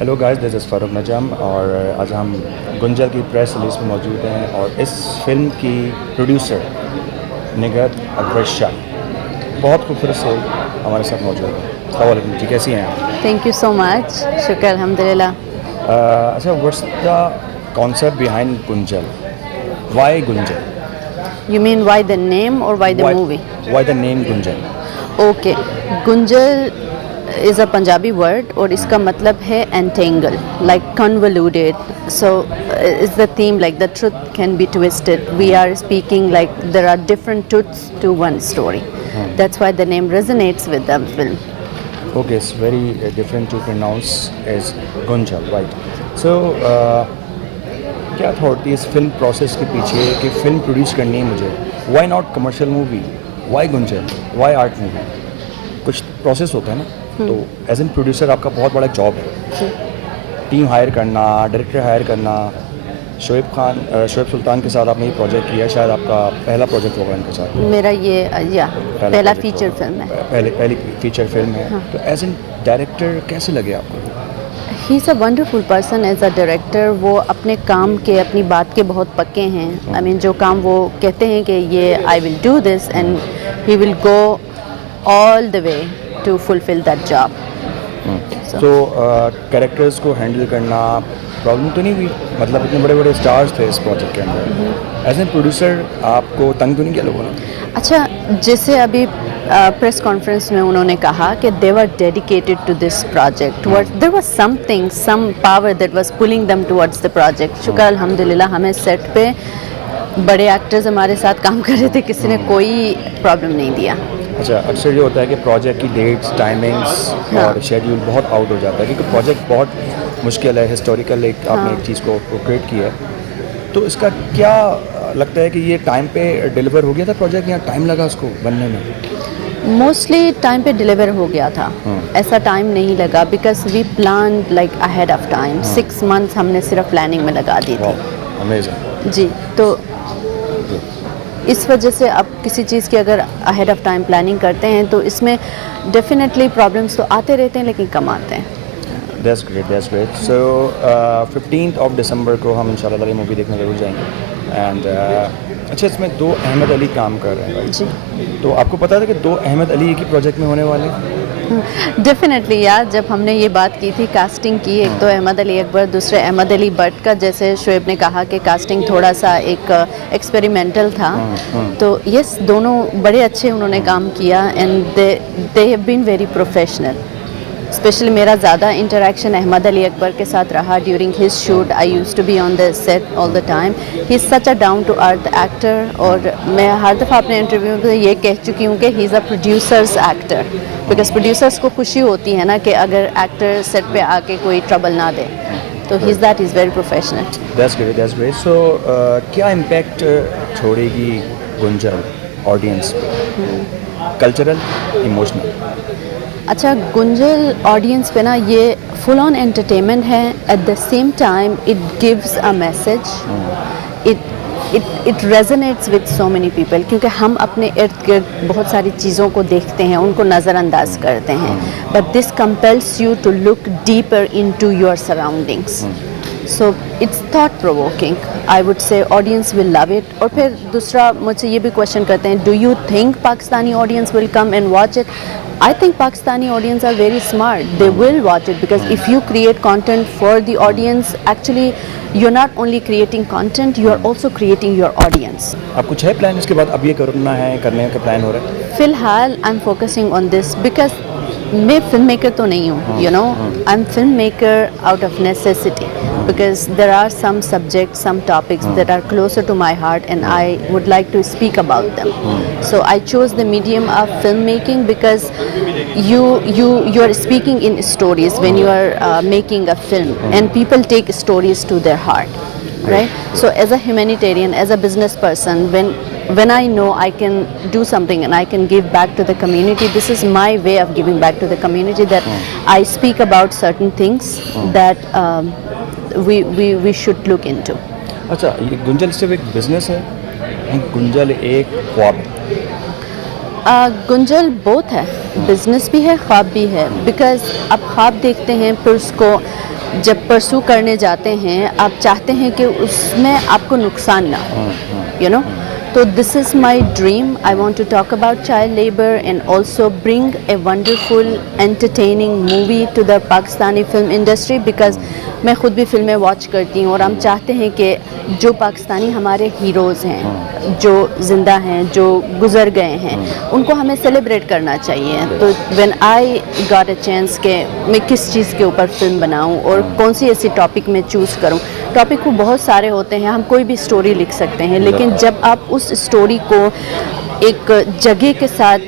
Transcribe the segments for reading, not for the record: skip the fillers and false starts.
Hello guys, this is Farooq Najam और आज हम गुंजल की प्रेस रिलीज में मौजूद हैं और इस फिल्म की प्रोड्यूसर निगर अकबर शाह बहुत खूबसूरत से हमारे साथ मौजूद है। अस्सलाम वालेकुम जी, कैसी हैं आप? Thank you so much. शुक्र अल्हम्दुलिल्लाह। अच्छा, what's the concept behind Gunjal? Why Gunjal? You mean why the name or why the movie? Why the name Gunjal? Okay. Gunjal is a Punjabi word और इसका मतलब है entangle, like convoluted. So is the theme like the truth can be twisted. We are speaking like there are different truths to one story. That's why the name resonates with the film. Okay, it's very different to pronounce as Gunjal, right? So क्या था होती है इस film process के पीछे कि film produce करनी है मुझे? Why not commercial movie? Why Gunjal? Why art movie? कुछ प्रोसेस होता है ना, तो एज एन प्रोड्यूसर आपका बहुत बड़ा जॉब है। टीम हायर करना, डायरेक्टर हायर करना। शोएब सुल्तान के साथ आपने ये प्रोजेक्ट किया, शायद आपका पहला प्रोजेक्ट होगा इनके साथ। मेरा ये पहला project फीचर होगा। फिल्म है। पहली फीचर फिल्म है। तो एज एन डायरेक्टर कैसे लगे आपको? He is a wonderful person as a director. वो अपने काम के, अपनी बात के बहुत पक्के हैं। आई मीन जो काम वो कहते हैं कि ये I will do this and he will go all the way to fulfil that job. तो कैरेक्टर्स को हैंडल करना प्रॉब्लम तो नहीं हुई? मतलब इतने बड़े बड़े स्टार्स थे इस प्रोजेक्ट के अंदर, एज एन प्रोड्यूसर आपको तंग तो नहीं किया लोगों ने? अच्छा, जैसे अभी प्रेस कॉन्फ्रेंस में उन्होंने कहा कि they were dedicated to this project, there was something, some power that was pulling them towards the project. शुक्र अल्हम्दुलिल्लाह, हमें सेट पे बड़े एक्टर्स हमारे साथ काम कर रहे थे, किसी ने कोई प्रॉब्लम नहीं दिया। अच्छा, अक्सर ये होता है कि प्रोजेक्ट की डेट्स, टाइमिंग्स और शेड्यूल बहुत आउट हो जाता है क्योंकि प्रोजेक्ट बहुत मुश्किल है, हिस्टोरिकल आपने एक चीज़ को क्रिएट किया है। तो इसका क्या लगता है कि ये टाइम पे डिलीवर हो गया था प्रोजेक्ट या टाइम लगा उसको बनने में? मोस्टली टाइम पे डिलीवर हो गया था। ऐसा टाइम नहीं लगा because we plan like ahead of time. 6 months हमने सिर्फ प्लानिंग में लगा दी थी। अमेजिंग जी, तो इस वजह से अब किसी चीज़ की अगर अहेड ऑफ टाइम प्लानिंग करते हैं तो इसमें डेफिनेटली प्रॉब्लम्स तो आते रहते हैं लेकिन कम आते हैं। That's great. So 15th of December को हम इंशाल्लाह ये मूवी देखने ज़रूर जाएंगे। एंड अच्छा, इसमें 2 अहमद अली काम कर रहे हैं जी, तो आपको पता था कि 2 अहमद अली एक ही प्रोजेक्ट में होने वाले हैं? डेफिनेटली यार, जब हमने ये बात की थी कास्टिंग की, एक तो अहमद अली अकबर, दूसरे अहमद अली भट्ट का, जैसे शोएब ने कहा कि कास्टिंग थोड़ा सा एक एक्सपेरिमेंटल था। तो यस, दोनों बड़े अच्छे उन्होंने काम किया and they have been very professional. Specially मेरा ज़्यादा इंटरेक्शन अहमद अली अकबर के साथ रहा during his shoot. I used to be on the set all the time. He is such a down to earth actor और मैं हर दफ़ा अपने इंटरव्यू में ये कह चुकी हूँ कि ही is a producers actor, because producers को खुशी होती है ना कि अगर एक्टर सेट पे आके कोई ट्रबल ना दे। तो he is that is very professional. That's great. So क्या इम्पैक्ट छोड़ेगी गुंजल ऑडियंस पे? Cultural, emotional? अच्छा, गुंजल ऑडियंस पे ना ये फुल ऑन एंटरटेनमेंट है। At the same time it gives a message. It resonates with so many people, क्योंकि हम अपने इर्द गिर्द बहुत सारी चीज़ों को देखते हैं, उनको नज़रअंदाज करते हैं, but this compels you to look deeper into your surroundings. So it's thought provoking. I would say audience will love it. और फिर दूसरा मुझसे ये भी क्वेश्चन करते हैं, do you think Pakistani audience will come and watch it? I think Pakistani audience are very smart. They will watch it because if you create content for the audience, actually you're not only creating content, you are also creating your audience. अब कुछ है plan इसके बाद? अब ये करना है, करने का प्लान हो रहा है? फिलहाल I am focusing on this because मैं फिल्म मेकर तो नहीं हूँ, you know, I am film maker out of necessity because there are some subjects, some topics that are closer to my heart and I would like to speak about them. So I chose the medium of filmmaking because you are speaking in stories when you are making a film and people take stories to their heart, right? So as a humanitarian, as a business person, when I know I can do something and I can give back to the community, this is my way of giving back to the community, that I speak about certain things that we should look into. अच्छा, ये गुंजल सिर्फ एक business है, गुंजल एक ख्वाब है? गुंजल बहुत है, बिजनेस भी है, ख्वाब भी है। बिकॉज आप ख्वाब देखते हैं, फिर उसको जब परसू करने जाते हैं आप चाहते हैं कि उसमें आपको नुकसान ना हो, you know. So this is my dream. I want to talk about child labor and also bring a wonderful, entertaining movie to the Pakistani film industry because मैं खुद भी फिल्में वॉच करती हूँ और हम चाहते हैं कि जो पाकिस्तानी हमारे हीरोज़ हैं, जो ज़िंदा हैं, जो गुज़र गए हैं, उनको हमें सेलिब्रेट करना चाहिए. तो when I got a chance कि मैं किस चीज़ के ऊपर फिल्म बनाऊँ और कौन सी ऐसी टॉपिक में चूज़ करूँ. टॉपिक को बहुत सारे होते हैं, हम कोई भी स्टोरी लिख सकते हैं, लेकिन जब आप उस स्टोरी को एक जगह के साथ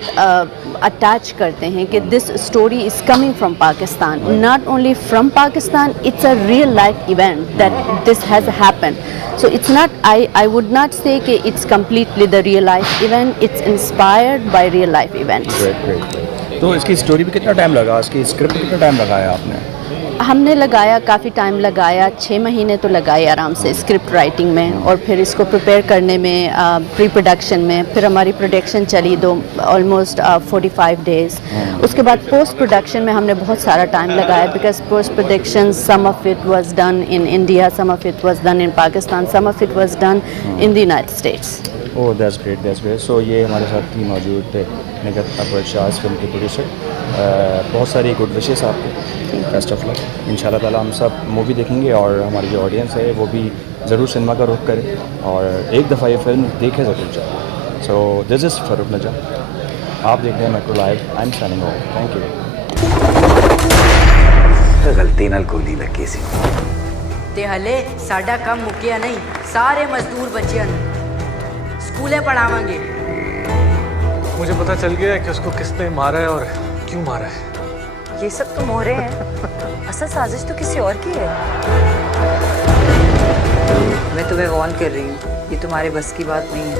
अटैच करते हैं कि this story is coming from Pakistan, not only from Pakistan, it's a real life event that this has happened. So it's not, I would not say कि it's completely the real life event, it's inspired by real life events. Great. तो इसकी story में कितना time लगा, इसकी script कितना time लगाया आपने? हमने लगाया काफ़ी टाइम लगाया, 6 महीने तो लगाए आराम से स्क्रिप्ट राइटिंग में और फिर इसको प्रिपेयर करने में, प्री प्रोडक्शन में. फिर हमारी प्रोडक्शन चली ऑलमोस्ट 45 डेज़. उसके बाद पोस्ट प्रोडक्शन में हमने बहुत सारा टाइम लगाया because post production some of it was done in India, some of it was done in Pakistan, some of it was done in the United States. Oh that's great, that's great. So ये हमारे साथ ही मौजूद थे Nighat Akbar Shah film के producer. बहुत सारी good wishes आपको, बेस्ट ऑफ लक. इंशाल्लाह ताला हम सब मूवी देखेंगे और हमारी जो ऑडियंस है वो भी ज़रूर सिनेमा का रुख करे और एक दफ़ा ये फिल्म देखे ज़रूर जाए. सो दिस इज़ फारूक नजा, आप देख रहे हैं metro live. I am signing off. Thank you. गलती नाल गोली लगी सी ते हले साडा काम मुकिया नहीं, सारे मजदूर बच्चियां स्कूले पढ़ावांगे. मुझे पता चल गया है कि उसको किसने मारा है और क्यों मारा है. ये सब तो मोहरे हैं, असल साजिश तो किसी और की है. मैं तुम्हें वार्न कर रही हूँ, ये तुम्हारे बस की बात नहीं है.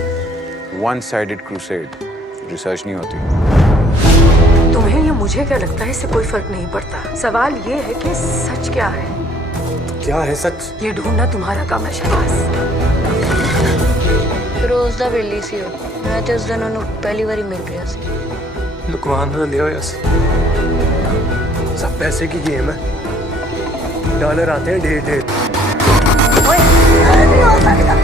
One-sided crusade. रिसर्च नहीं होती. तुम्हें या मुझे क्या लगता है, इससे कोई फर्क नहीं पड़ता. सवाल ये है कि सच क्या है. क्या है सच? ये ढूंढना तुम्हारा काम है शहबाज. रोज दा बेली सी हो, मैं ते उस दिन उन्होंने पहली बारी मिल रहा सी. लुकमान ना लिया यस. सब पैसे की गेम है. डॉलर आते हैं ढेर ढेर. ओए, नहीं हो सकता.